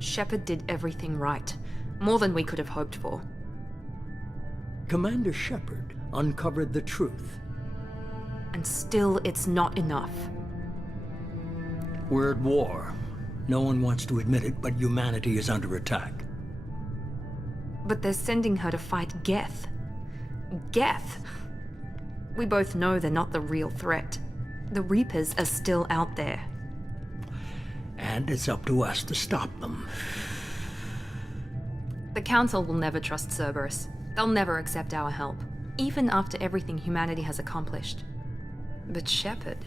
Shepard did everything right. More than we could have hoped for. Commander Shepard uncovered the truth. And still, it's not enough. We're at war. No one wants to admit it, but humanity is under attack. But they're sending her to fight Geth. Geth! We both know they're not the real threat. The Reapers are still out there. And it's up to us to stop them. The Council will never trust Cerberus. They'll never accept our help, even after everything humanity has accomplished. But Shepard,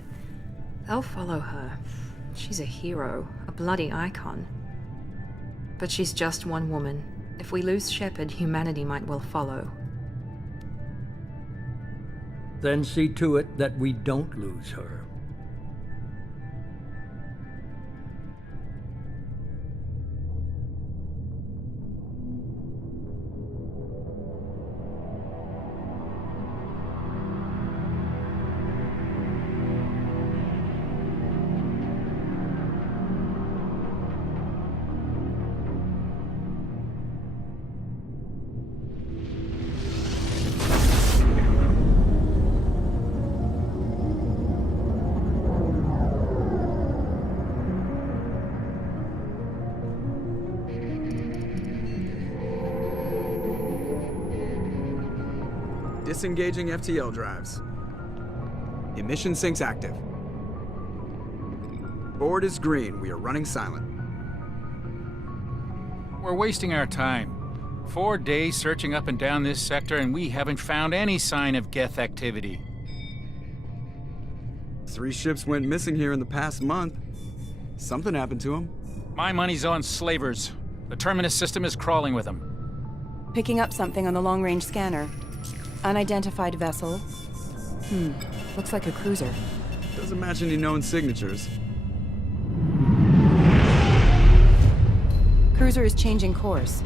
they'll follow her. She's a hero, a bloody icon. But she's just one woman. If we lose Shepard, humanity might well follow. Then see to it that we don't lose her. Disengaging FTL drives. Emission sinks active. Board is green. We are running silent. We're wasting our time. 4 days searching up and down this sector, and we haven't found any sign of Geth activity. 3 ships went missing here in the past month. Something happened to them. My money's on slavers. The Terminus system is crawling with them. Picking up something on the long-range scanner. Unidentified vessel. Looks like a cruiser. Doesn't match any known signatures. Cruiser is changing course.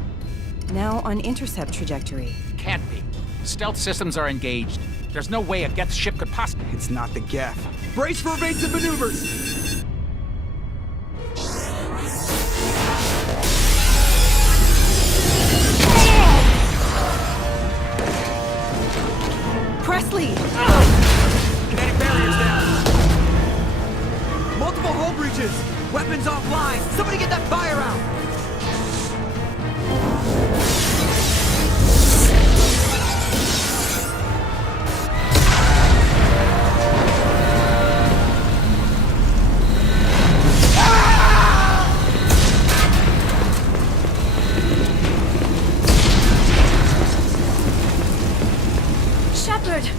Now on intercept trajectory. Can't be. Stealth systems are engaged. There's no way a Geth ship could possibly... It's not the Geth. Brace for evasive maneuvers! Presley! Kinetic barriers down. Multiple hull breaches. Weapons offline. Somebody get that fire out. Shepard!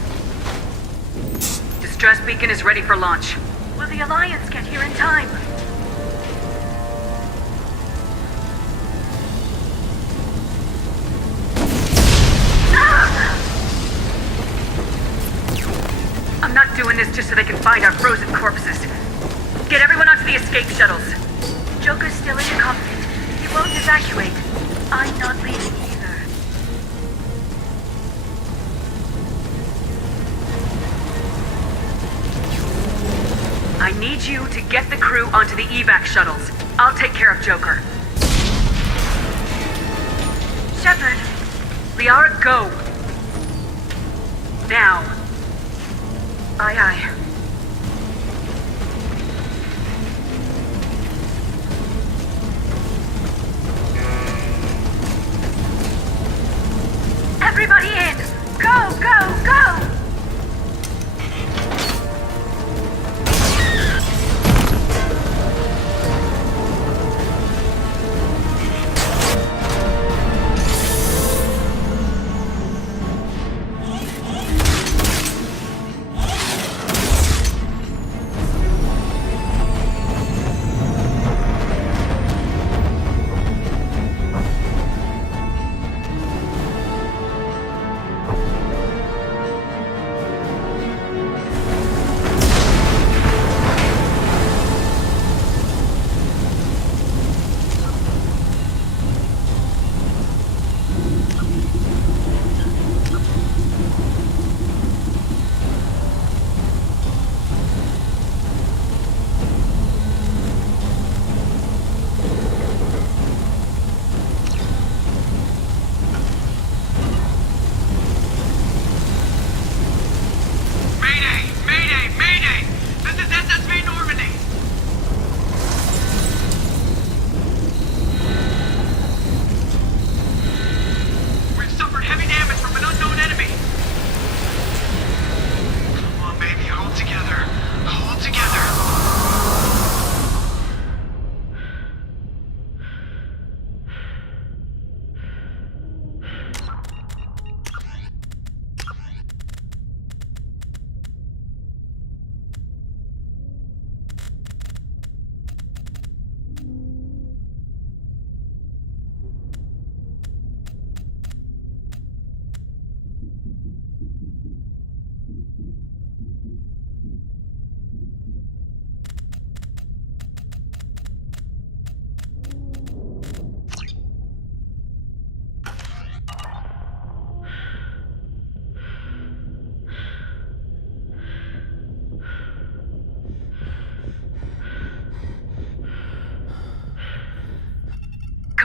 Distress beacon is ready for launch. Will the Alliance get here in time? I'm not doing this just so they can find our frozen corpses. Get everyone onto the escape shuttles. Joker's still in the cockpit. He won't evacuate. I'm not leaving either. I need you to get the crew onto the evac shuttles. I'll take care of Joker. Shepard, Liara, go. Now. Aye, aye. Everybody in! Go, go, go!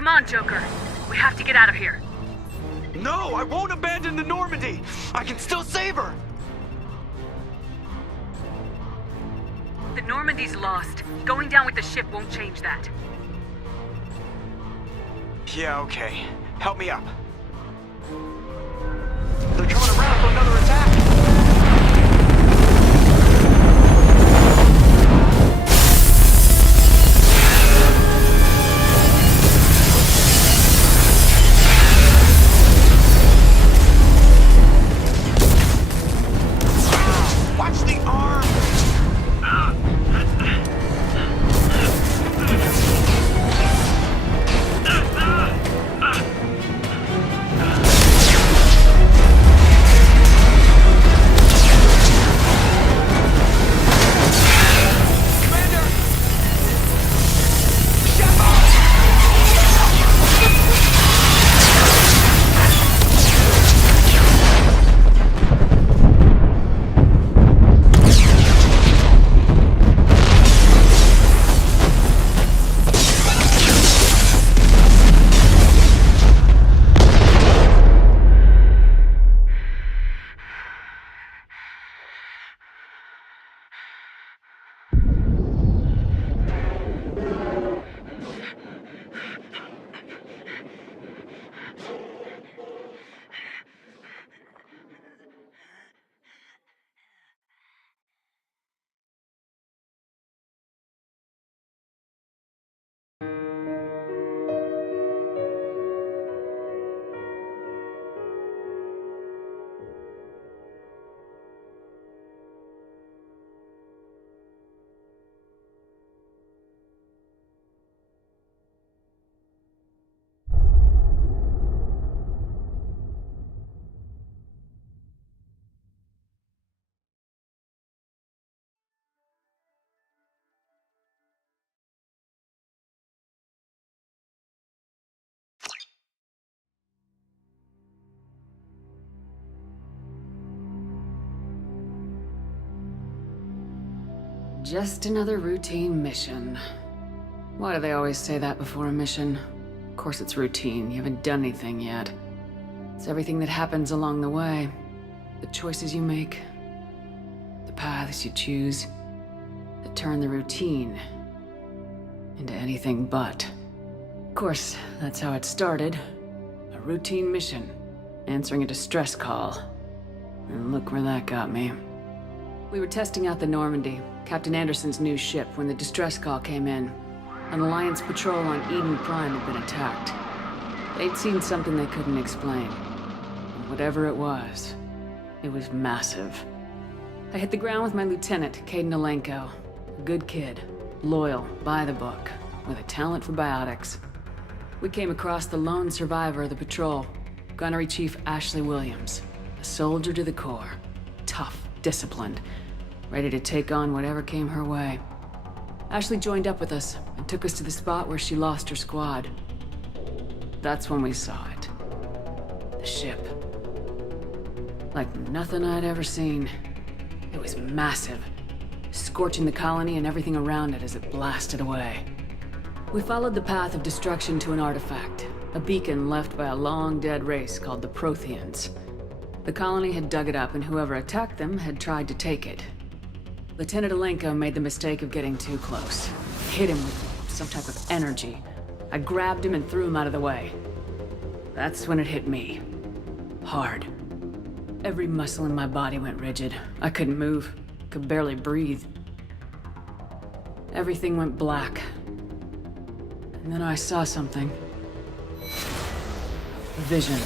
Come on, Joker. We have to get out of here. No, I won't abandon the Normandy! I can still save her! The Normandy's lost. Going down with the ship won't change that. Yeah, okay. Help me up. They're coming around for another attack! Watch the arm! Just another routine mission. Why do they always say that before a mission? Of course it's routine, you haven't done anything yet. It's everything that happens along the way. The choices you make, the paths you choose, that turn the routine into anything but. Of course, that's how it started. A routine mission, answering a distress call. And look where that got me. We were testing out the Normandy, Captain Anderson's new ship, when the distress call came in. An Alliance patrol on Eden Prime had been attacked. They'd seen something they couldn't explain. And whatever it was massive. I hit the ground with my lieutenant, Kaidan Alenko. A good kid, loyal, by the book, with a talent for biotics. We came across the lone survivor of the patrol, Gunnery Chief Ashley Williams. A soldier to the core. Tough, disciplined, ready to take on whatever came her way. Ashley joined up with us and took us to the spot where she lost her squad. That's when we saw it. The ship. Like nothing I'd ever seen. It was massive, scorching the colony and everything around it as it blasted away. We followed the path of destruction to an artifact, a beacon left by a long-dead race called the Protheans. The colony had dug it up, and whoever attacked them had tried to take it. Lieutenant Alenko made the mistake of getting too close. Hit him with some type of energy. I grabbed him and threw him out of the way. That's when it hit me. Hard. Every muscle in my body went rigid. I couldn't move, could barely breathe. Everything went black. And then I saw something. A vision.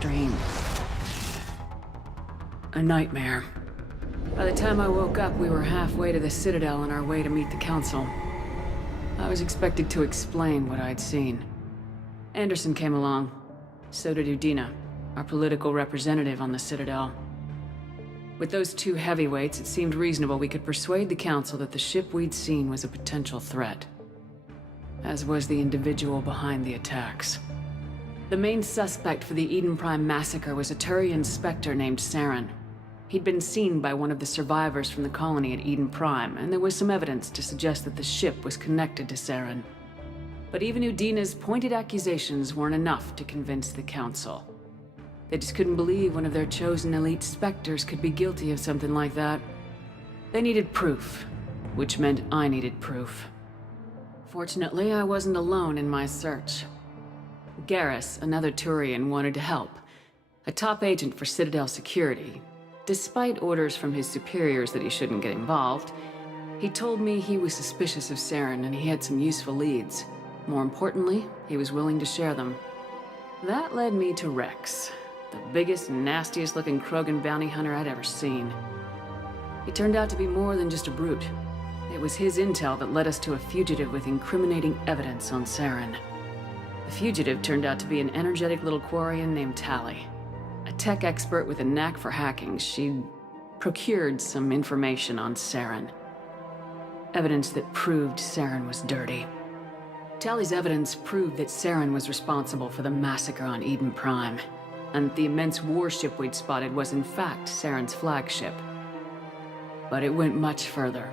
Dream. A nightmare. By the time I woke up, we were halfway to the Citadel on our way to meet the Council. I was expected to explain what I'd seen. Anderson came along. So did Udina, our political representative on the Citadel. With those two heavyweights, it seemed reasonable we could persuade the Council that the ship we'd seen was a potential threat. As was the individual behind the attacks. The main suspect for the Eden Prime massacre was a Turian Spectre named Saren. He'd been seen by one of the survivors from the colony at Eden Prime, and there was some evidence to suggest that the ship was connected to Saren. But even Udina's pointed accusations weren't enough to convince the Council. They just couldn't believe one of their chosen elite Spectres could be guilty of something like that. They needed proof, which meant I needed proof. Fortunately, I wasn't alone in my search. Garrus, another Turian, wanted to help. A top agent for Citadel Security. Despite orders from his superiors that he shouldn't get involved, he told me he was suspicious of Saren and he had some useful leads. More importantly, he was willing to share them. That led me to Rex, the biggest, nastiest looking Krogan bounty hunter I'd ever seen. He turned out to be more than just a brute. It was his intel that led us to a fugitive with incriminating evidence on Saren. The fugitive turned out to be an energetic little Quarian named Tali. A tech expert with a knack for hacking, she'd procured some information on Saren. Evidence that proved Saren was dirty. Tali's evidence proved that Saren was responsible for the massacre on Eden Prime, and the immense warship we'd spotted was in fact Saren's flagship. But it went much further.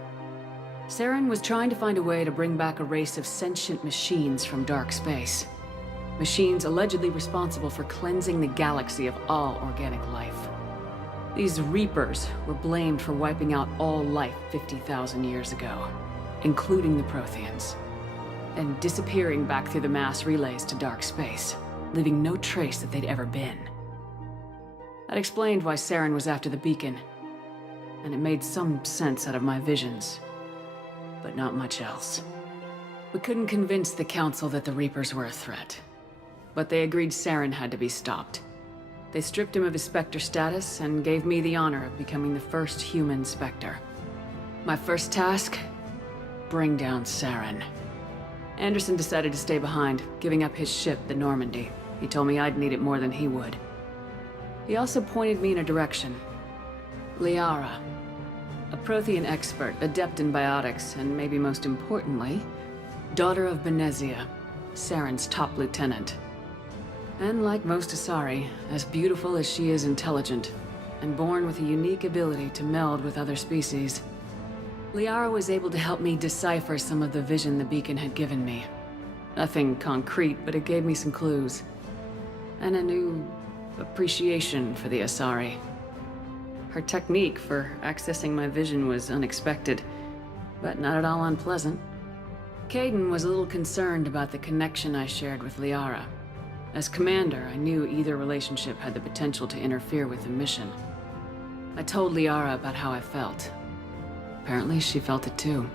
Saren was trying to find a way to bring back a race of sentient machines from dark space. Machines allegedly responsible for cleansing the galaxy of all organic life. These Reapers were blamed for wiping out all life 50,000 years ago, including the Protheans, and disappearing back through the mass relays to dark space, leaving no trace that they'd ever been. That explained why Saren was after the beacon, and it made some sense out of my visions, but not much else. We couldn't convince the Council that the Reapers were a threat, but they agreed Saren had to be stopped. They stripped him of his Spectre status and gave me the honor of becoming the first human Spectre. My first task? Bring down Saren. Anderson decided to stay behind, giving up his ship, the Normandy. He told me I'd need it more than he would. He also pointed me in a direction. Liara. A Prothean expert, adept in biotics, and maybe most importantly, daughter of Benezia, Saren's top lieutenant. And like most Asari, as beautiful as she is intelligent, and born with a unique ability to meld with other species. Liara was able to help me decipher some of the vision the beacon had given me. Nothing concrete, but it gave me some clues. And a new appreciation for the Asari. Her technique for accessing my vision was unexpected, but not at all unpleasant. Kaidan was a little concerned about the connection I shared with Liara. As commander, I knew either relationship had the potential to interfere with the mission. I told Liara about how I felt. Apparently, she felt it too.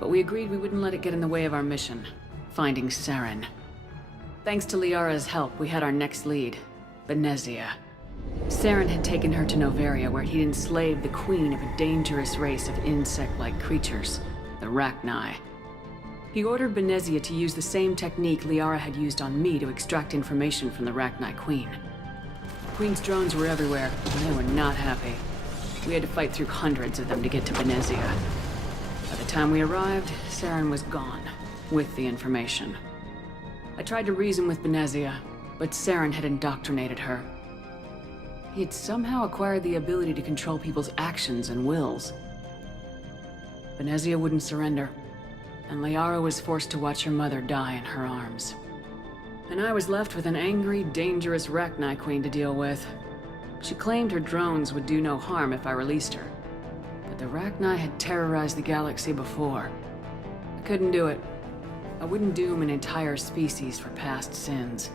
But we agreed we wouldn't let it get in the way of our mission, finding Saren. Thanks to Liara's help, we had our next lead, Benezia. Saren had taken her to Noveria, where he'd enslaved the queen of a dangerous race of insect-like creatures, the Rachni. He ordered Benezia to use the same technique Liara had used on me to extract information from the Rachni Queen. The Queen's drones were everywhere, and they were not happy. We had to fight through hundreds of them to get to Benezia. By the time we arrived, Saren was gone, with the information. I tried to reason with Benezia, but Saren had indoctrinated her. He had somehow acquired the ability to control people's actions and wills. Benezia wouldn't surrender, and Liara was forced to watch her mother die in her arms. And I was left with an angry, dangerous Rachni Queen to deal with. She claimed her drones would do no harm if I released her. But the Rachni had terrorized the galaxy before. I couldn't do it. I wouldn't doom an entire species for past sins.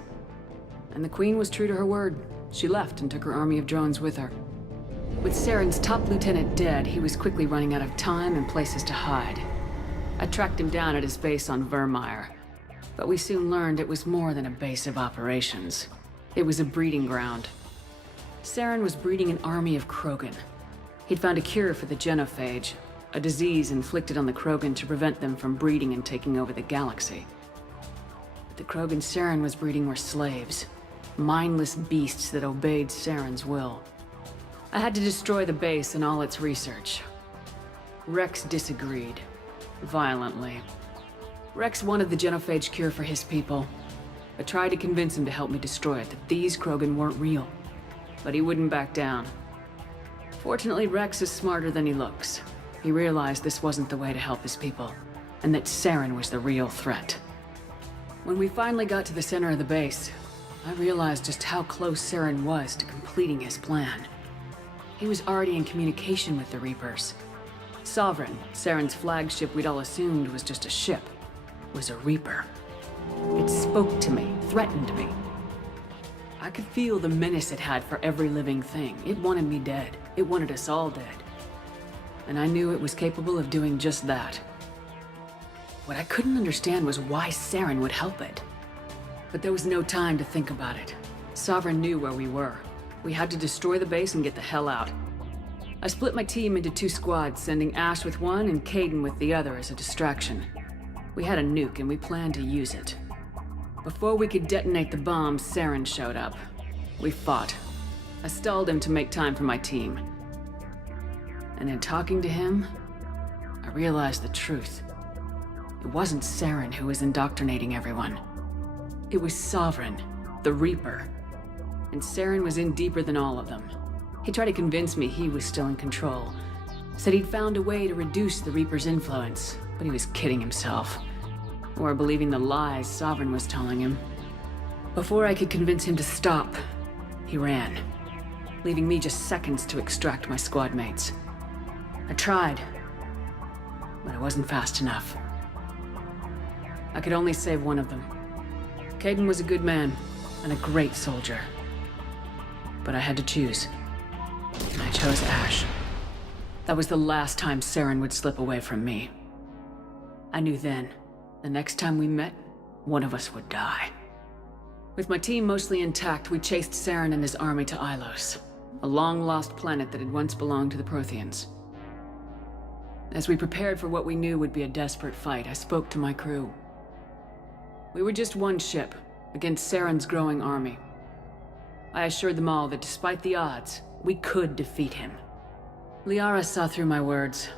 And the Queen was true to her word. She left and took her army of drones with her. With Saren's top lieutenant dead, he was quickly running out of time and places to hide. I tracked him down at his base on Vermeer, but we soon learned it was more than a base of operations. It was a breeding ground. Saren was breeding an army of Krogan. He'd found a cure for the genophage, a disease inflicted on the Krogan to prevent them from breeding and taking over the galaxy. But the Krogan Saren was breeding were slaves, mindless beasts that obeyed Saren's will. I had to destroy the base and all its research. Rex disagreed. Violently. Rex wanted the genophage cure for his people. I tried to convince him to help me destroy it, that these Krogan weren't real. But he wouldn't back down. Fortunately, Rex is smarter than he looks. He realized this wasn't the way to help his people, and that Saren was the real threat. When we finally got to the center of the base, I realized just how close Saren was to completing his plan. He was already in communication with the Reapers. Sovereign, Saren's flagship we'd all assumed was just a ship, was a Reaper. It spoke to me, threatened me. I could feel the menace it had for every living thing. It wanted me dead. It wanted us all dead. And I knew it was capable of doing just that. What I couldn't understand was why Saren would help it. But there was no time to think about it. Sovereign knew where we were. We had to destroy the base and get the hell out. I split my team into 2 squads, sending Ash with one and Kaidan with the other as a distraction. We had a nuke and we planned to use it. Before we could detonate the bomb, Saren showed up. We fought. I stalled him to make time for my team. And in talking to him, I realized the truth. It wasn't Saren who was indoctrinating everyone. It was Sovereign, the Reaper. And Saren was in deeper than all of them. He tried to convince me he was still in control. Said he'd found a way to reduce the Reaper's influence, but he was kidding himself. Or believing the lies Sovereign was telling him. Before I could convince him to stop, he ran, leaving me just seconds to extract my squad mates. I tried, but I wasn't fast enough. I could only save one of them. Kaidan was a good man and a great soldier. But I had to choose. And I chose Ash. That was the last time Saren would slip away from me. I knew then, the next time we met, one of us would die. With my team mostly intact, we chased Saren and his army to Ilos, a long-lost planet that had once belonged to the Protheans. As we prepared for what we knew would be a desperate fight, I spoke to my crew. We were just one ship, against Saren's growing army. I assured them all that despite the odds, we could defeat him. Liara saw through my words.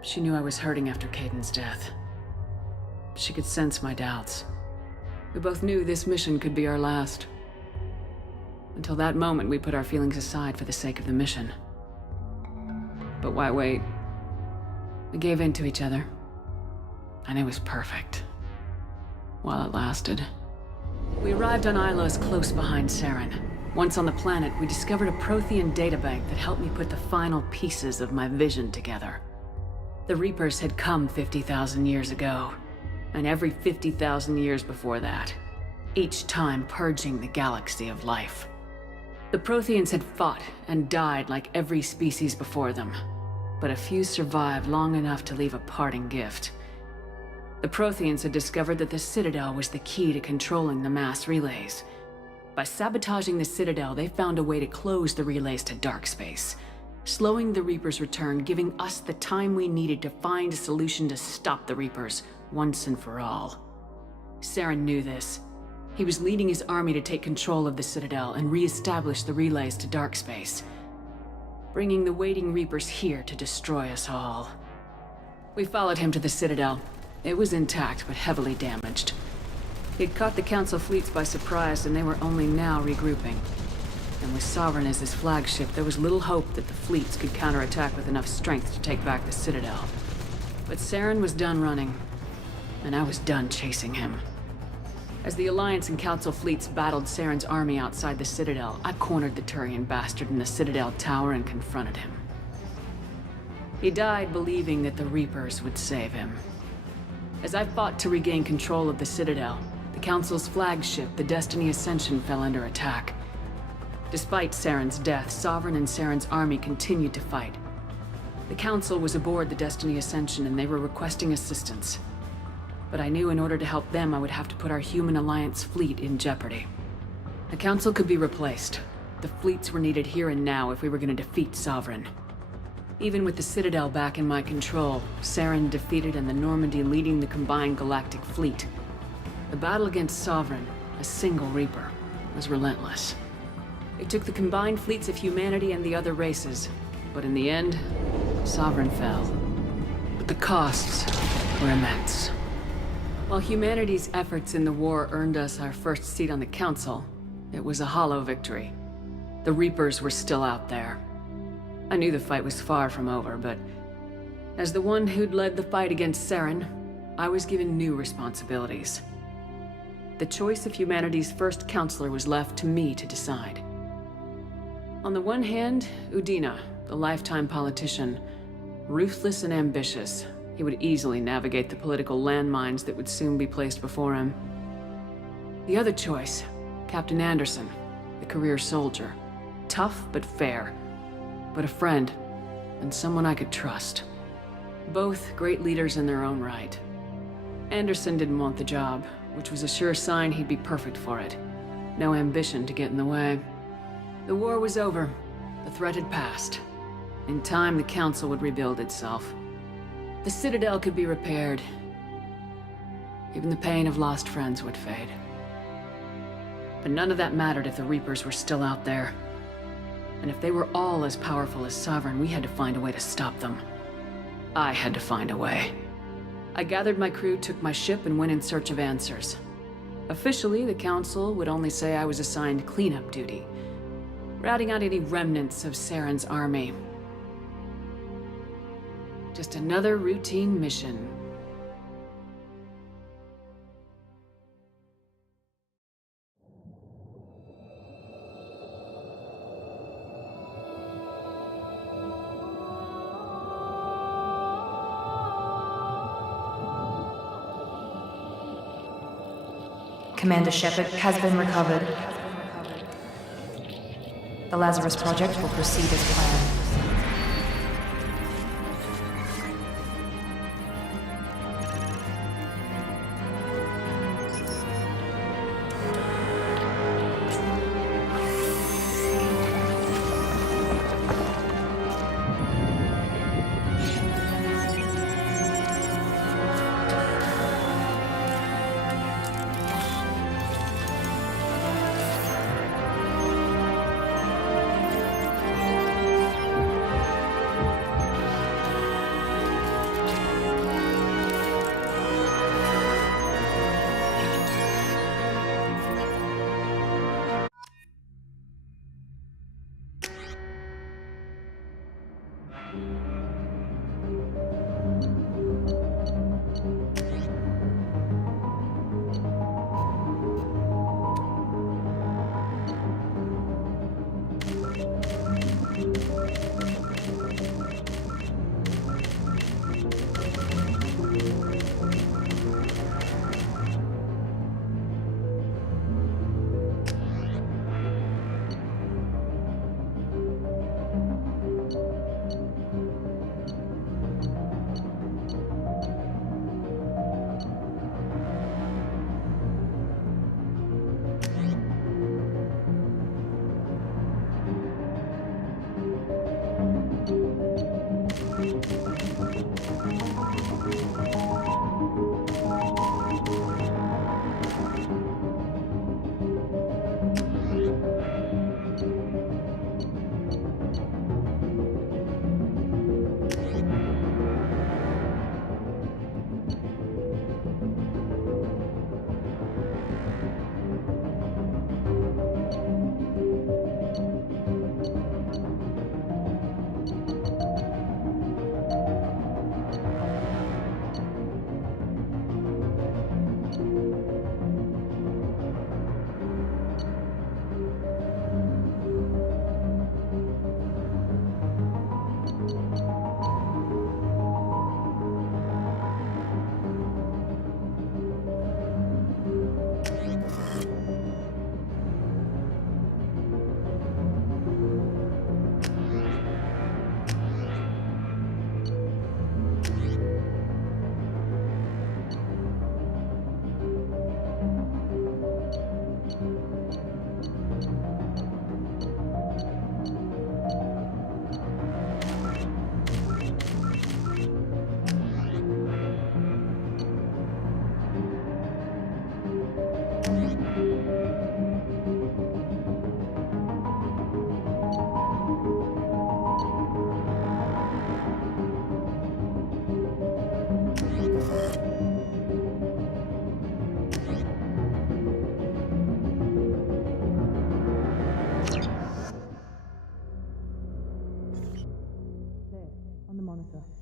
She knew I was hurting after Kaidan's death. She could sense my doubts. We both knew this mission could be our last. Until that moment, we put our feelings aside for the sake of the mission. But why wait? We gave in to each other. And it was perfect. While it lasted. We arrived on Ilos close behind Saren. Once on the planet, we discovered a Prothean databank that helped me put the final pieces of my vision together. The Reapers had come 50,000 years ago, and every 50,000 years before that, each time purging the galaxy of life. The Protheans had fought and died like every species before them, but a few survived long enough to leave a parting gift. The Protheans had discovered that the Citadel was the key to controlling the mass relays. By sabotaging the Citadel, they found a way to close the relays to dark space, slowing the Reapers' return, giving us the time we needed to find a solution to stop the Reapers once and for all. Saren knew this. He was leading his army to take control of the Citadel and re-establish the relays to dark space, bringing the waiting Reapers here to destroy us all. We followed him to the Citadel. It was intact, but heavily damaged. He'd caught the Council fleets by surprise, and they were only now regrouping. And with Sovereign as his flagship, there was little hope that the fleets could counterattack with enough strength to take back the Citadel. But Saren was done running, and I was done chasing him. As the Alliance and Council fleets battled Saren's army outside the Citadel, I cornered the Turian bastard in the Citadel tower and confronted him. He died believing that the Reapers would save him. As I fought to regain control of the Citadel, the Council's flagship, the Destiny Ascension, fell under attack. Despite Saren's death, Sovereign and Saren's army continued to fight. The Council was aboard the Destiny Ascension and they were requesting assistance. But I knew in order to help them, I would have to put our Human Alliance fleet in jeopardy. The Council could be replaced. The fleets were needed here and now if we were going to defeat Sovereign. Even with the Citadel back in my control, Saren defeated and the Normandy leading the combined galactic fleet. The battle against Sovereign, a single Reaper, was relentless. It took the combined fleets of humanity and the other races, but in the end, Sovereign fell. But the costs were immense. While humanity's efforts in the war earned us our first seat on the Council, it was a hollow victory. The Reapers were still out there. I knew the fight was far from over, but as the one who'd led the fight against Saren, I was given new responsibilities. The choice of humanity's first counselor was left to me to decide. On the one hand, Udina, the lifetime politician. Ruthless and ambitious, he would easily navigate the political landmines that would soon be placed before him. The other choice, Captain Anderson, the career soldier. Tough but fair, but a friend, and someone I could trust. Both great leaders in their own right. Anderson didn't want the job, which was a sure sign he'd be perfect for it. No ambition to get in the way. The war was over. The threat had passed. In time, the Council would rebuild itself. The Citadel could be repaired. Even the pain of lost friends would fade. But none of that mattered if the Reapers were still out there. And if they were all as powerful as Sovereign, we had to find a way to stop them. I had to find a way. I gathered my crew, took my ship, and went in search of answers. Officially, the Council would only say I was assigned cleanup duty, routing out any remnants of Saren's army. Just another routine mission. Commander Shepard has been recovered. The Lazarus Project will proceed as planned.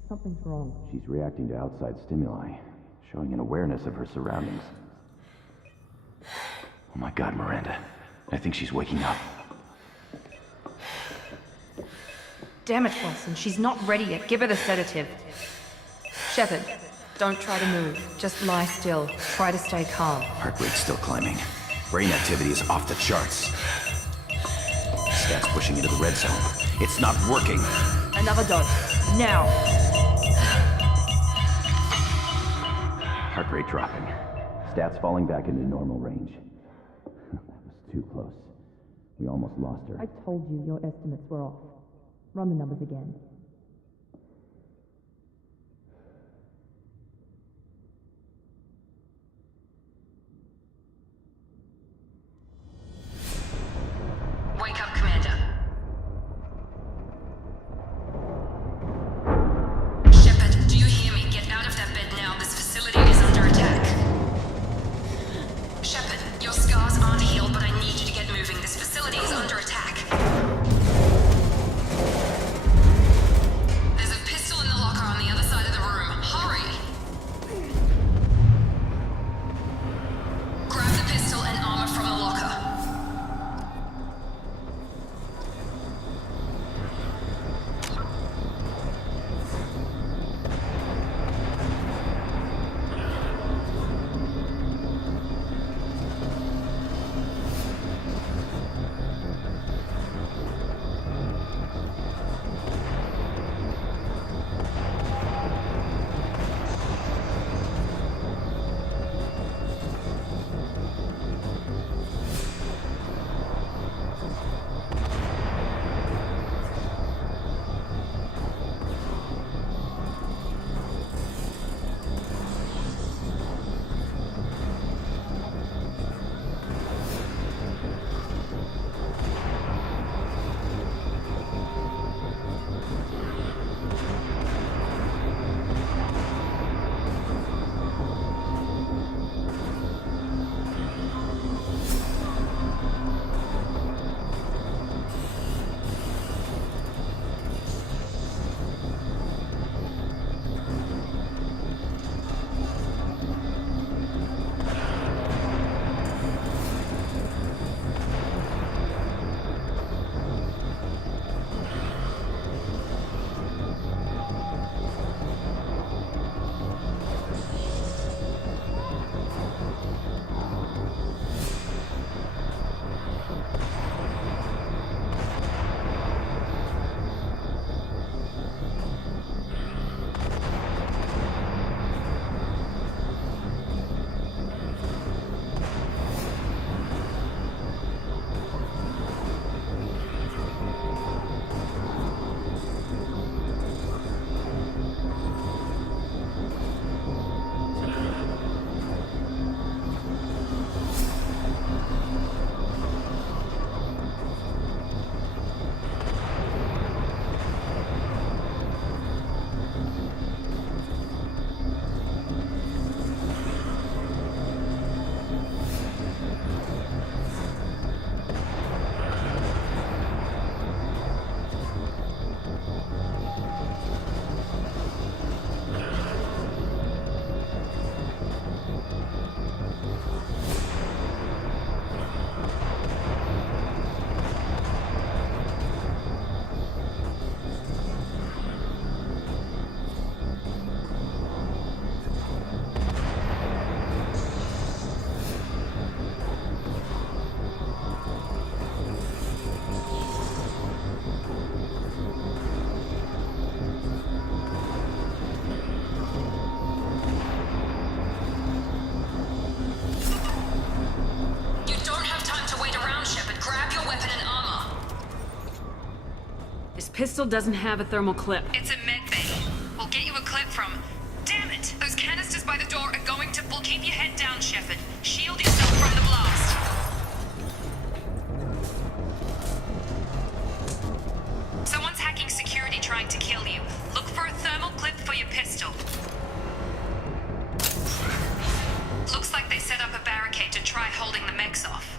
Something's wrong. She's reacting to outside stimuli, showing an awareness of her surroundings. Oh my god, Miranda. I think she's waking up. Damn it, Watson, she's not ready yet. Give her the sedative. Shepard, don't try to move. Just lie still. Try to stay calm. Heart rate's still climbing. Brain activity is off the charts. Stats pushing into the red zone. It's not working. Another dose. Now. Heart rate dropping. Stats falling back into normal range. That was too close. We almost lost her. I told you your estimates were off. Run the numbers again. Wake up, Commander. Shepard, do you hear me? Get out of that bed now. This facility is under attack. Shepard, your scars aren't healed, but I need you to get moving. This facility is under attack. There's a pistol in the locker on the other side of the room. Hurry! Grab the pistol and armor from the locker. Pistol doesn't have a thermal clip. It's a med bay. We'll get you a clip from... Damn it! Those canisters by the door are going to... We'll keep your head down, Shepard. Shield yourself from the blast. Someone's hacking security trying to kill you. Look for a thermal clip for your pistol. Looks like they set up a barricade to try holding the mechs off.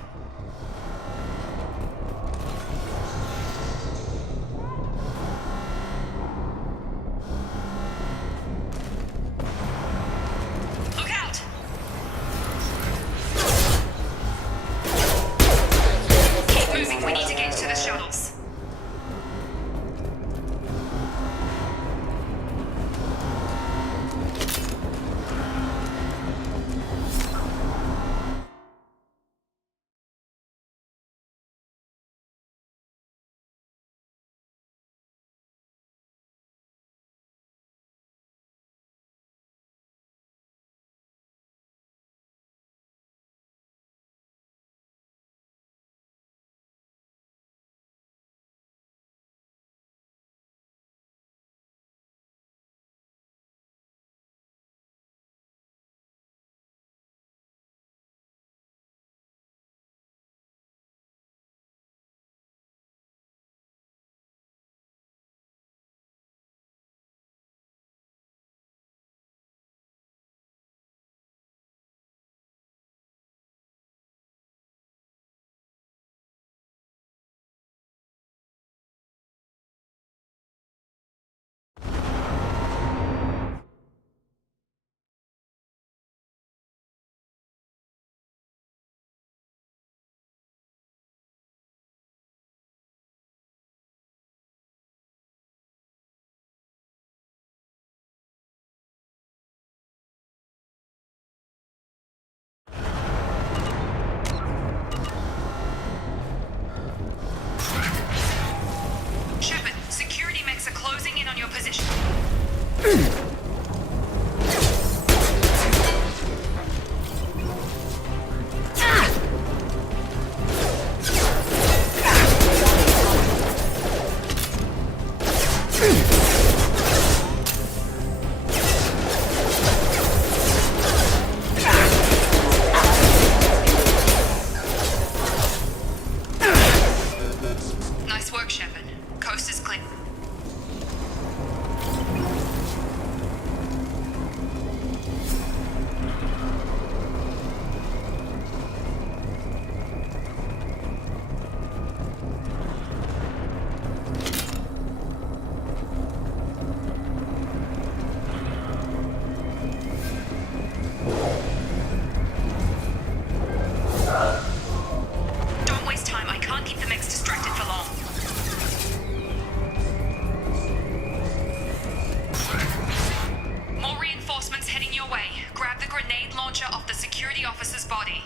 body.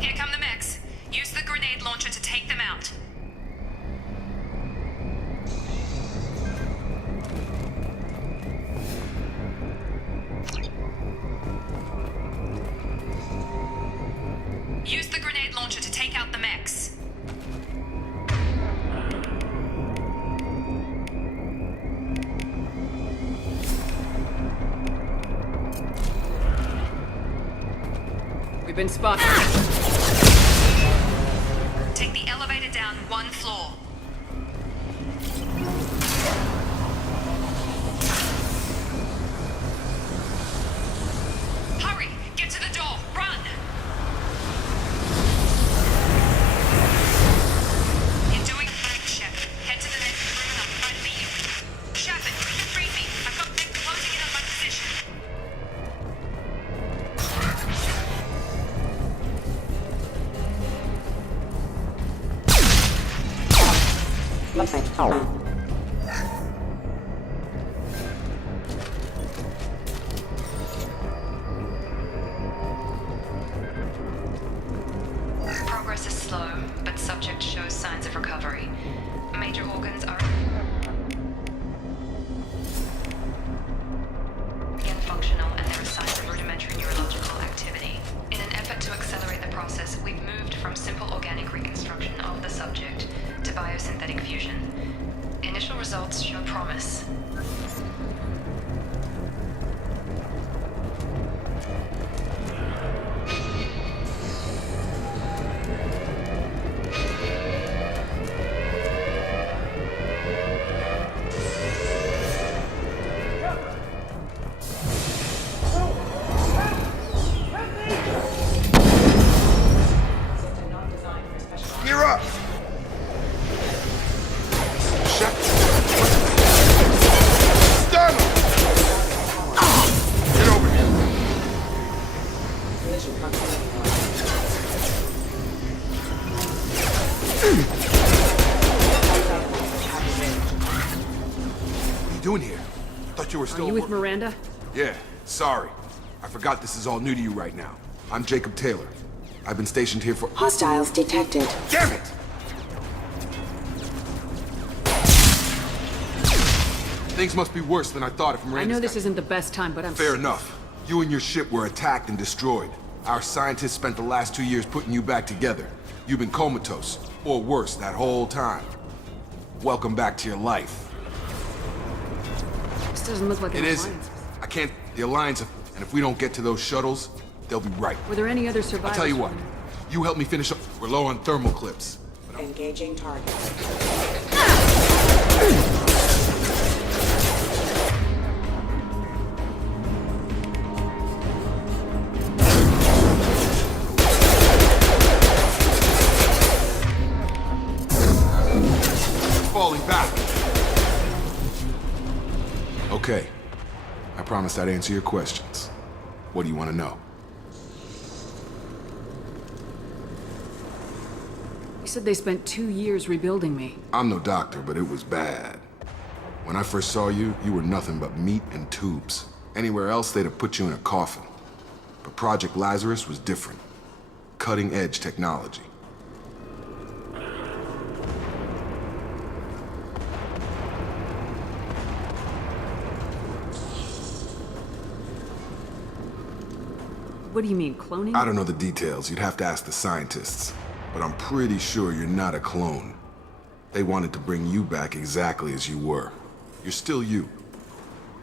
Here come the mechs. Use the grenade launcher to take them out. Use the grenade launcher to take out the mechs. We've been spotted. Take the elevator down 1 floor. Hurry! Get to the door! Run! You're doing great, Shep. Head to the next room and I'll try to beat you. Shepard, retrieve me. I've got men closing in on my position. Progress is slow, but subject shows signs of recovery. Major organs are again functional, and there are signs of rudimentary neurological activity. In an effort to accelerate the process, we've moved from simple organic reconstruction of the subject to biosynthetic fusion. Initial results show promise. Gear up! Shep! Stun him! Get over here! What are you doing here? Thought you were still. Are you with Miranda? Yeah, sorry. I forgot this is all new to you right now. I'm Jacob Taylor. I've been stationed here for. Hostiles detected. Damn it! Things must be worse than I thought if Miranda's I know this got- isn't the best time, but I'm Fair enough. You and your ship were attacked and destroyed. Our scientists spent the last 2 years putting you back together. You've been comatose, or worse, that whole time. Welcome back to your life. This doesn't look like an It isn't. alliance. I can't. The Alliance, and if we don't get to those shuttles, they'll be right. Were there any other survivors? I'll tell you what. You help me finish up. We're low on thermal clips. Engaging target. Falling back. Okay. I promised I'd answer your questions. What do you want to know? You said they spent 2 years rebuilding me. I'm no doctor, but it was bad. When I first saw you, you were nothing but meat and tubes. Anywhere else, they'd have put you in a coffin. But Project Lazarus was different. Cutting-edge technology. What do you mean, cloning? I don't know the details. You'd have to ask the scientists. But I'm pretty sure you're not a clone. They wanted to bring you back exactly as you were. You're still you.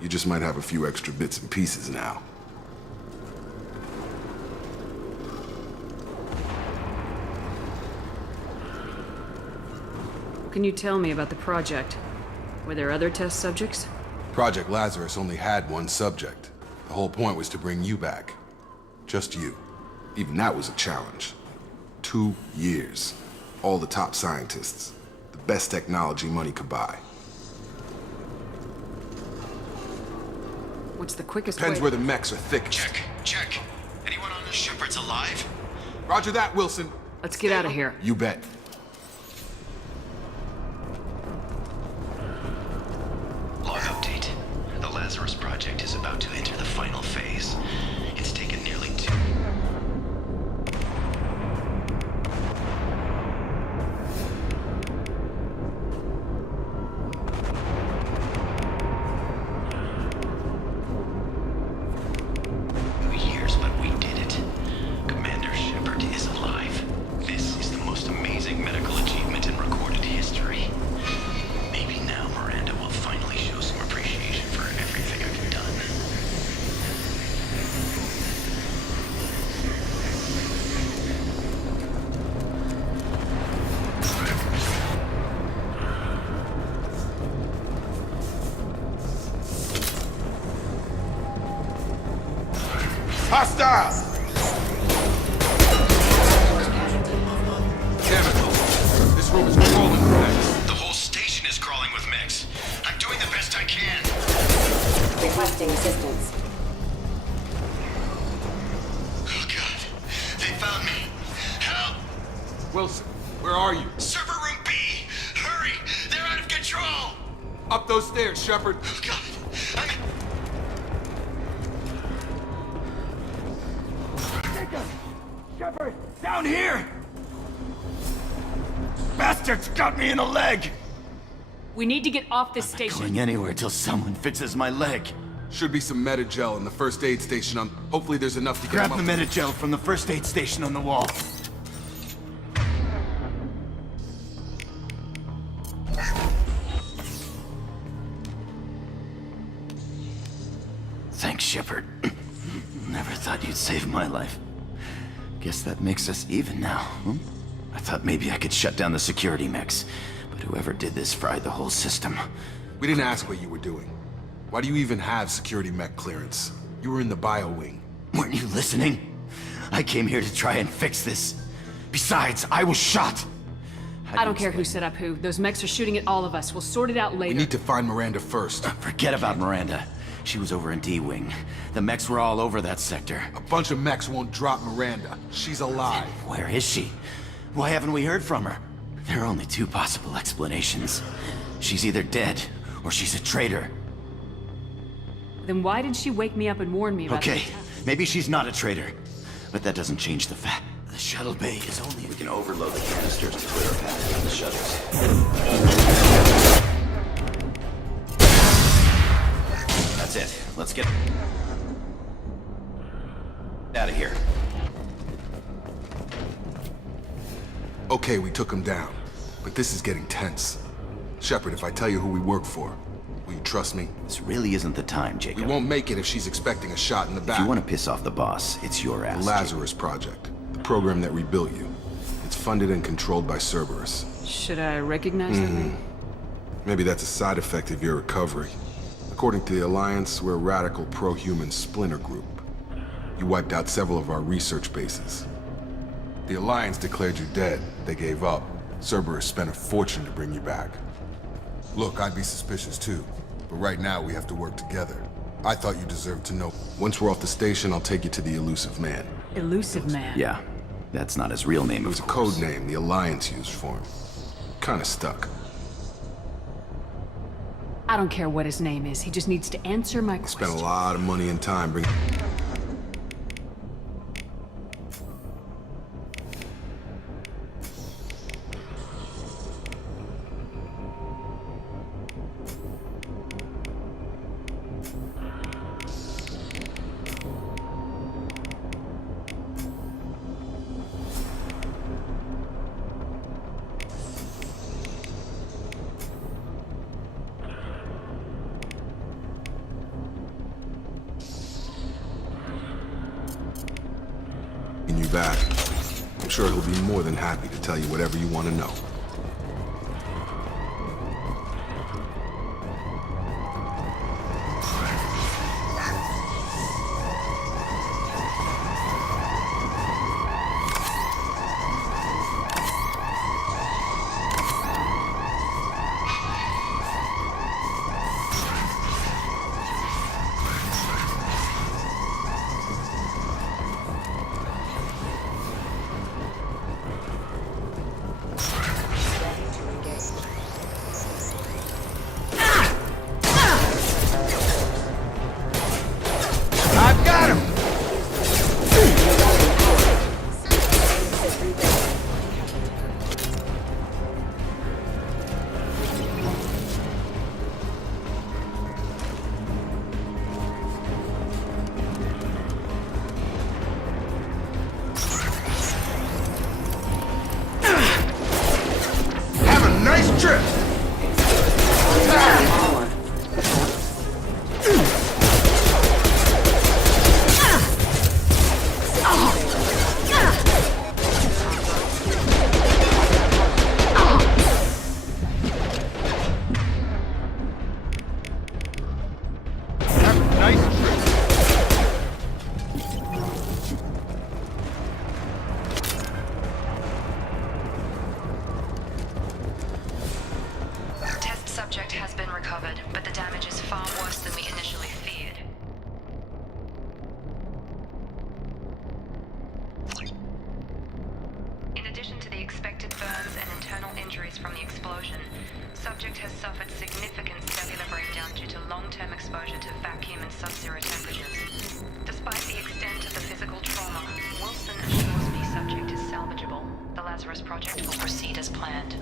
You just might have a few extra bits and pieces now. What can you tell me about the project? Were there other test subjects? Project Lazarus only had one subject. The whole point was to bring you back. Just you. Even that was a challenge. 2 years. All the top scientists. The best technology money could buy. What's the quickest Depends way? where the mechs are thickest. Check. Anyone on the Shepard's alive? Roger that, Wilson. Let's get out of here. You bet. Log update. The Lazarus project is about to enter the final phase. It's taken nearly Hostile! Damn it. This room is crawling with mechs. The whole station is crawling with mechs. I'm doing the best I can. Requesting assistance. Oh, God. They found me. Help! Wilson, where are you? Server room B! Hurry! They're out of control! Up those stairs, Shepard. Oh, God. I'm... Shepard, down here! Bastards got me in the leg! We need to get off this station. Going anywhere till someone fixes my leg. Should be some Metagel in the first aid station on... Hopefully there's enough to get Grab him the up. Metagel from the first aid station on the wall. Thanks, Shepard. Never thought you'd save my life. Guess that makes us even now, huh? I thought maybe I could shut down the security mechs, but whoever did this fried the whole system. We didn't ask what you were doing. Why do you even have security mech clearance? You were in the bio wing. Weren't you listening? I came here to try and fix this. Besides, I was shot. I don't care who set up who. Those mechs are shooting at all of us. We'll sort it out later. We need to find Miranda first. Forget about Miranda. She was over in D-Wing. The mechs were all over that sector. A bunch of mechs won't drop Miranda. She's alive. Where is she? Why haven't we heard from her? There are only two possible explanations. She's either dead, or she's a traitor. Then why did she wake me up and warn me about Okay, the maybe she's not a traitor. But that doesn't change the fact. The shuttle bay is only... We can overload the canisters to clear a path on the shuttles. That's it. Let's get out of here. Okay, we took him down. But this is getting tense. Shepard, if I tell you who we work for, will you trust me? This really isn't the time, Jacob. We won't make it if she's expecting a shot in the back. If you want to piss off the boss, it's your ass. The Lazarus Project. The program that rebuilt you. It's funded and controlled by Cerberus. Should I recognize that name? Maybe that's a side effect of your recovery. According to the Alliance, we're a radical pro-human splinter group. You wiped out several of our research bases. The Alliance declared you dead. They gave up. Cerberus spent a fortune to bring you back. Look, I'd be suspicious too. But right now, we have to work together. I thought you deserved to know. Once we're off the station, I'll take you to the Elusive Man. Elusive Man? Yeah. That's not his real name, It was a code name the Alliance used for him. Kinda stuck. I don't care what his name is. He just needs to answer my question. Spent a lot of money and time bringing... you back. I'm sure he'll be more than happy to tell you whatever you want to know. addition to the expected burns and internal injuries from the explosion, subject has suffered significant cellular breakdown due to long-term exposure to vacuum and sub-zero temperatures. Despite the extent of the physical trauma, Wilson assures me subject is salvageable. The Lazarus Project will proceed as planned.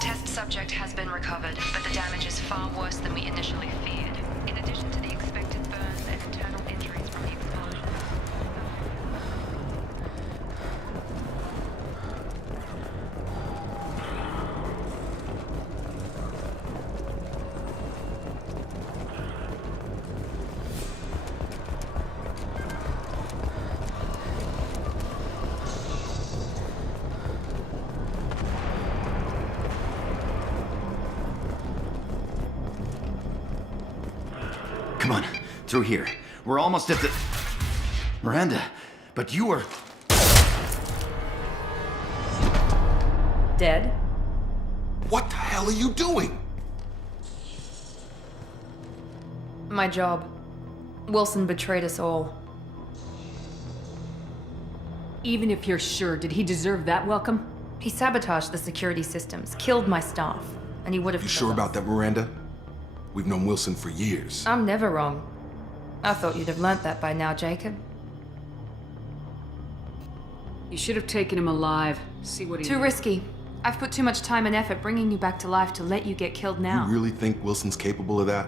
Test subject has been recovered, but the damage is far worse than we initially feared. In addition to the expected burns and internal injuries from the explosion. Come on, through here. We're almost at the... Miranda, but you were... Dead? What the hell are you doing? My job. Wilson betrayed us all. Even if you're sure, did he deserve that welcome? He sabotaged the security systems, killed my staff, and he would have You killed sure us. about that, Miranda? We've known Wilson for years. I'm never wrong. I thought you'd have learnt that by now, Jacob. You should have taken him alive. See what he Too did. risky. I've put too much time and effort bringing you back to life to let you get killed now. You really think Wilson's capable of that?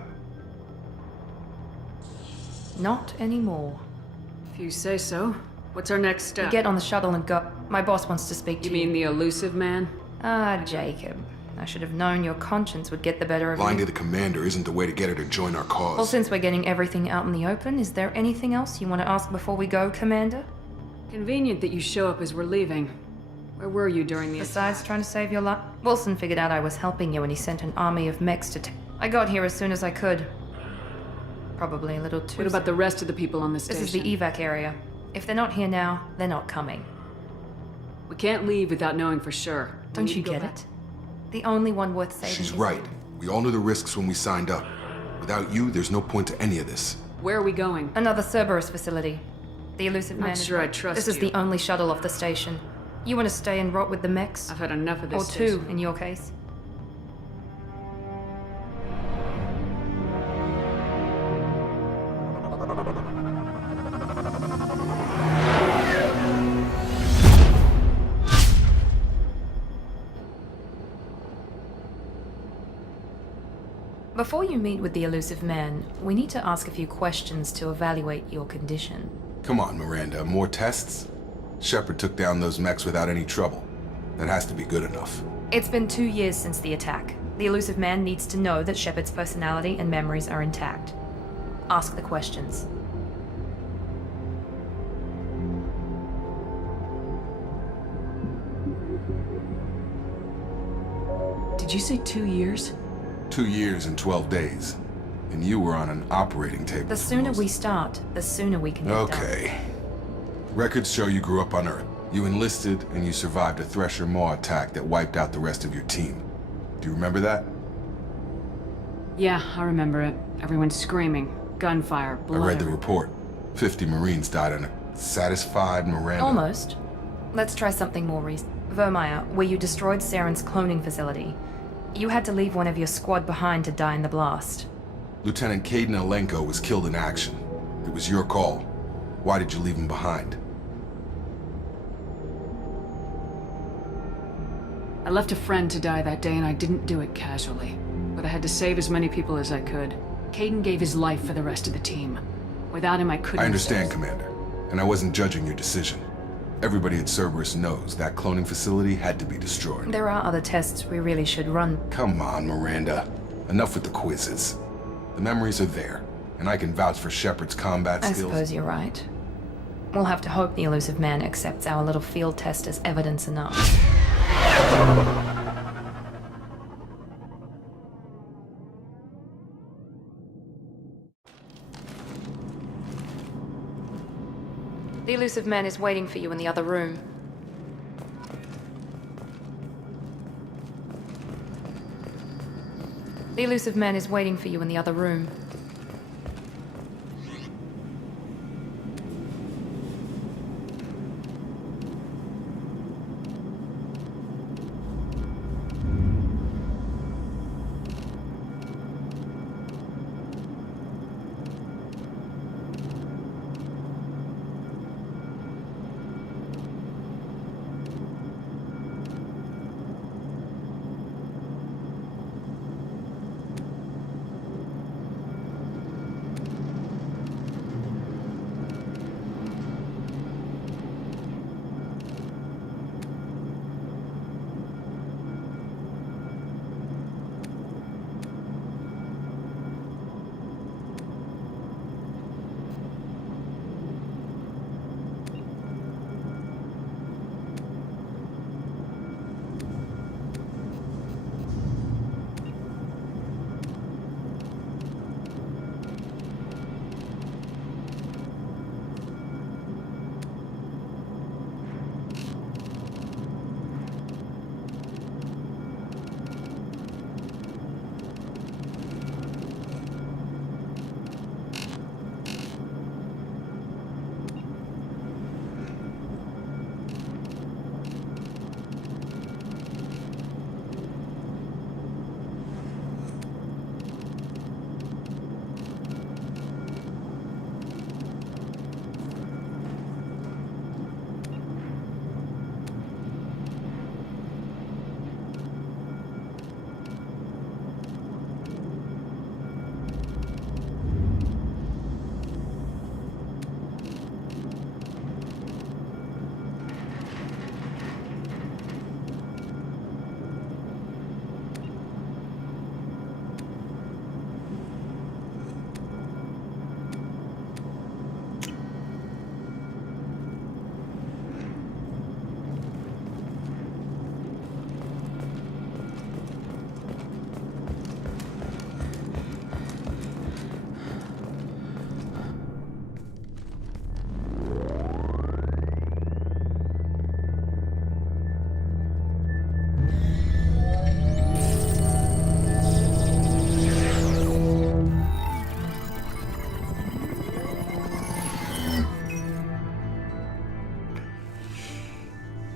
Not anymore. If you say so. What's our next step? We get on the shuttle and go. My boss wants to speak to you. You mean the elusive man? Ah, Jacob. I should have known your conscience would get the better of Lying you. to the commander isn't the way to get her to join our cause. Well, since we're getting everything out in the open, is there anything else you want to ask before we go, Commander? Convenient that you show up as we're leaving. Where were you during the... Besides trying to save your life, Wilson figured out I was helping you and he sent an army of mechs to I got here as soon as I could. Probably a little too What about soon. the rest of the people on the This station? is the evac area. If they're not here now, they're not coming. We can't leave without knowing for sure. We Don't need you to go get back. it? The only one worth saving She's is right. We all knew the risks when we signed up. Without you, there's no point to any of this. Where are we going? Another Cerberus facility. The elusive Not man is sure I right. trust This is you. the only shuttle off the station. You want to stay and rot with the mechs? I've had enough of Or this. two, in your case. Before you meet with the elusive man, we need to ask a few questions to evaluate your condition. Come on, Miranda. More tests? Shepard took down those mechs without any trouble. That has to be good enough. It's been 2 years since the attack. The elusive man needs to know that Shepard's personality and memories are intact. Ask the questions. Did you say 2 years? 2 years and 12 days. And you were on an operating table. The sooner we start, the sooner we can get done. Okay. Records show you grew up on Earth. You enlisted and you survived a Thresher Maw attack that wiped out the rest of your team. Do you remember that? Yeah, I remember it. Everyone screaming. Gunfire, blood. I read the report. 50 Marines died on it. Satisfied, Miranda? Almost. Let's try something more recent. Vermeer, where you destroyed Saren's cloning facility. You had to leave one of your squad behind to die in the blast. Lieutenant Caden Alenko was killed in action. It was your call. Why did you leave him behind? I left a friend to die that day and I didn't do it casually. But I had to save as many people as I could. Caden gave his life for the rest of the team. Without him, I couldn't... I understand, Commander. And I wasn't judging your decision. Everybody at Cerberus knows that cloning facility had to be destroyed. There are other tests we really should run. Come on, Miranda. Enough with the quizzes. The memories are there, and I can vouch for Shepard's combat I skills. suppose you're right. We'll have to hope the elusive man accepts our little field test as evidence enough. The elusive man is waiting for you in the other room. The The elusive man is waiting for you in the other room.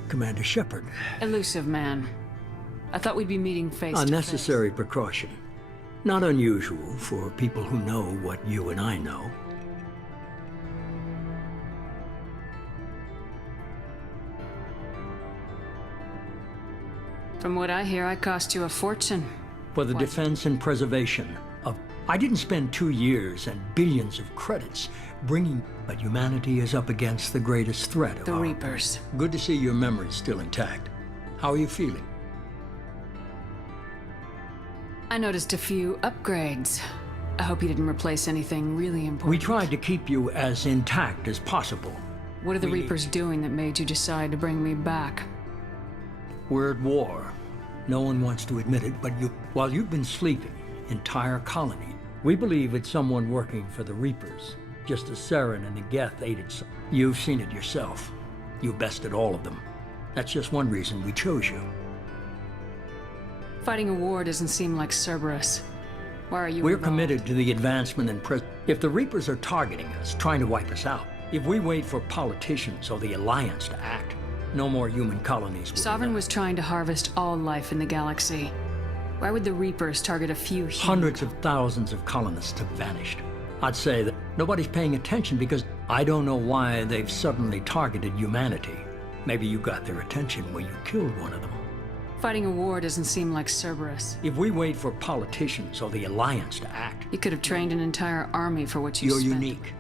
Commander Shepard. Elusive man. I thought we'd be meeting face to face. Unnecessary precaution. Not unusual for people who know what you and I know. From what I hear, I cost you a fortune. For the defense and preservation of... I didn't spend 2 years and billions of credits bringing... But humanity is up against the greatest threat of the Reapers. Good to see your memory's still intact. How are you feeling? I noticed a few upgrades. I hope you didn't replace anything really important. We tried to keep you as intact as possible. What are the Reapers doing that made you decide to bring me back? We're at war. No one wants to admit it, but while you've been sleeping, entire colony, we believe it's someone working for the Reapers. Just as Saren and the Geth aided some. You've seen it yourself. You bested all of them. That's just one reason we chose you. Fighting a war doesn't seem like Cerberus. Why are you We're involved? committed to the advancement and If the Reapers are targeting us, trying to wipe us out, if we wait for politicians or the Alliance to act, no more human colonies will Sovereign was trying to harvest all life in the galaxy. Why would the Reapers target a few Hundreds of thousands of colonists have vanished. I'd say that nobody's paying attention because I don't know why they've suddenly targeted humanity. Maybe you got their attention when you killed one of them. Fighting a war doesn't seem like Cerberus. If we wait for politicians or the Alliance to act... You could have trained an entire army for what you You're spent. unique.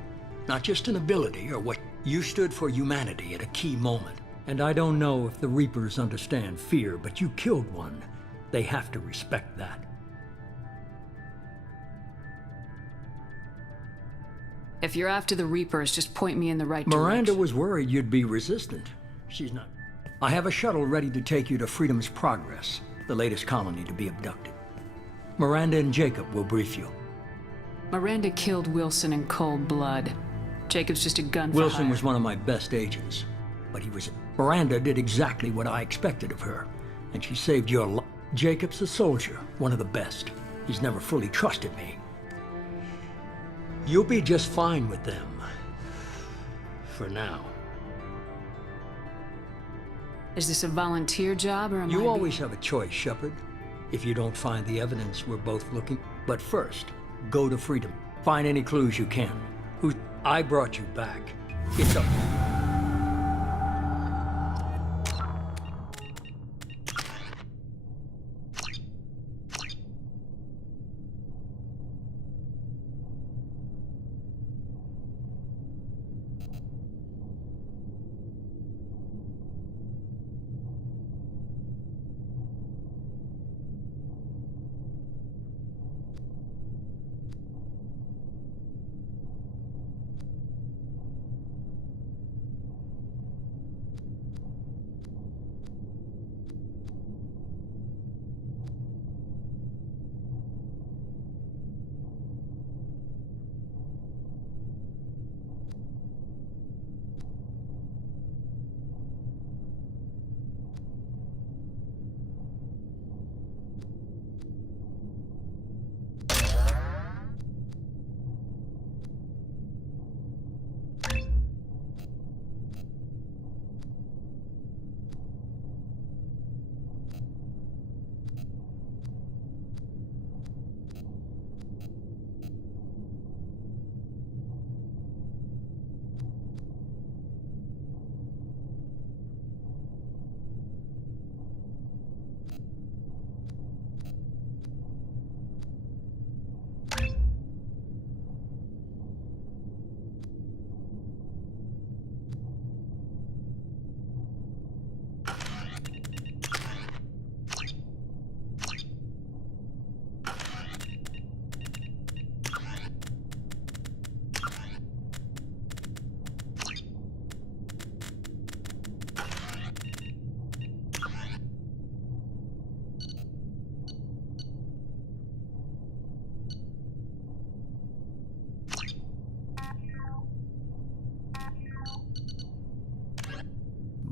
Not just an ability or what... You stood for humanity at a key moment. And I don't know if the Reapers understand fear, but you killed one. They have to respect that. If you're after the Reapers, just point me in the right direction. Miranda was worried you'd be resistant. She's not. I have a shuttle ready to take you to Freedom's Progress, the latest colony to be abducted. Miranda and Jacob will brief you. Miranda killed Wilson in cold blood. Jacob's just a gun for Wilson hire. was one of my best agents, but he was... Miranda did exactly what I expected of her, and she saved your life. Jacob's a soldier, one of the best. He's never fully trusted me. You'll be just fine with them. For now. Is this a volunteer job, or am You always have a choice, Shepard. If you don't find the evidence we're both looking... But first, go to Freedom. Find any clues you can. I brought you back. It's up to you.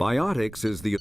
Biotics is the...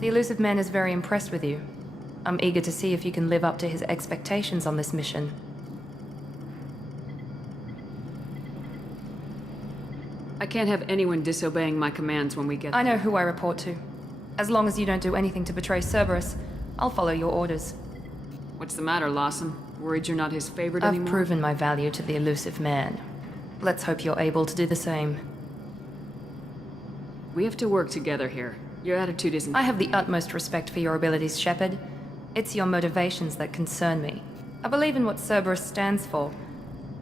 The Elusive Man is very impressed with you. I'm eager to see if you can live up to his expectations on this mission. I can't have anyone disobeying my commands when we get there. I know who I report to. As long as you don't do anything to betray Cerberus, I'll follow your orders. What's the matter, Lawson? Worried you're not his favorite I've anymore? proven my value to the Elusive Man. Let's hope you're able to do the same. We have to work together here. Your attitude isn't... I have the utmost respect for your abilities, Shepard. It's your motivations that concern me. I believe in what Cerberus stands for.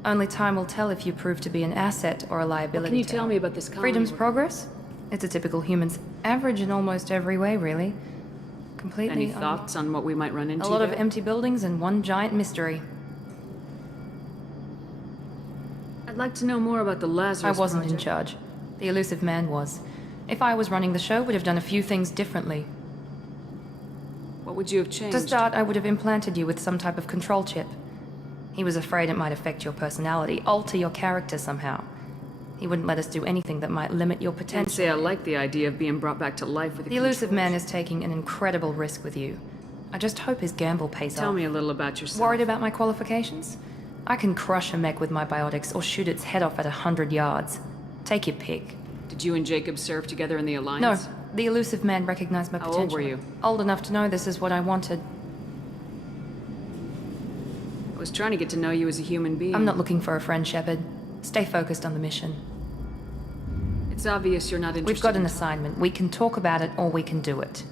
Only time will tell if you prove to be an asset or a liability. What can you tell me about this colony? Freedom's progress? It's a typical human's average in almost every way, really. Completely. Any thoughts on what we might run into A lot of there? empty buildings and one giant mystery. I'd like to know more about the Lazarus I wasn't in project. charge. The elusive man was. If I was running the show, would have done a few things differently. What would you have changed? To start, I would have implanted you with some type of control chip. He was afraid it might affect your personality, alter your character somehow. He wouldn't let us do anything that might limit your Can't potential. say I like the idea of being brought back to life with The elusive man is taking an incredible risk with you. I just hope his gamble pays off. Tell me a little about yourself. Worried about my qualifications? I can crush a mech with my biotics or shoot its head off at 100 yards. Take your pick. Did you and Jacob serve together in the No, Alliance? the elusive man recognized my How potential. old were you? Old enough to know this is what I wanted. I was trying to get to know you as a human being. I'm not looking for a friend, Shepard. Stay focused on the mission. It's obvious you're not interested. We've got an assignment. We can talk about it or we can do it.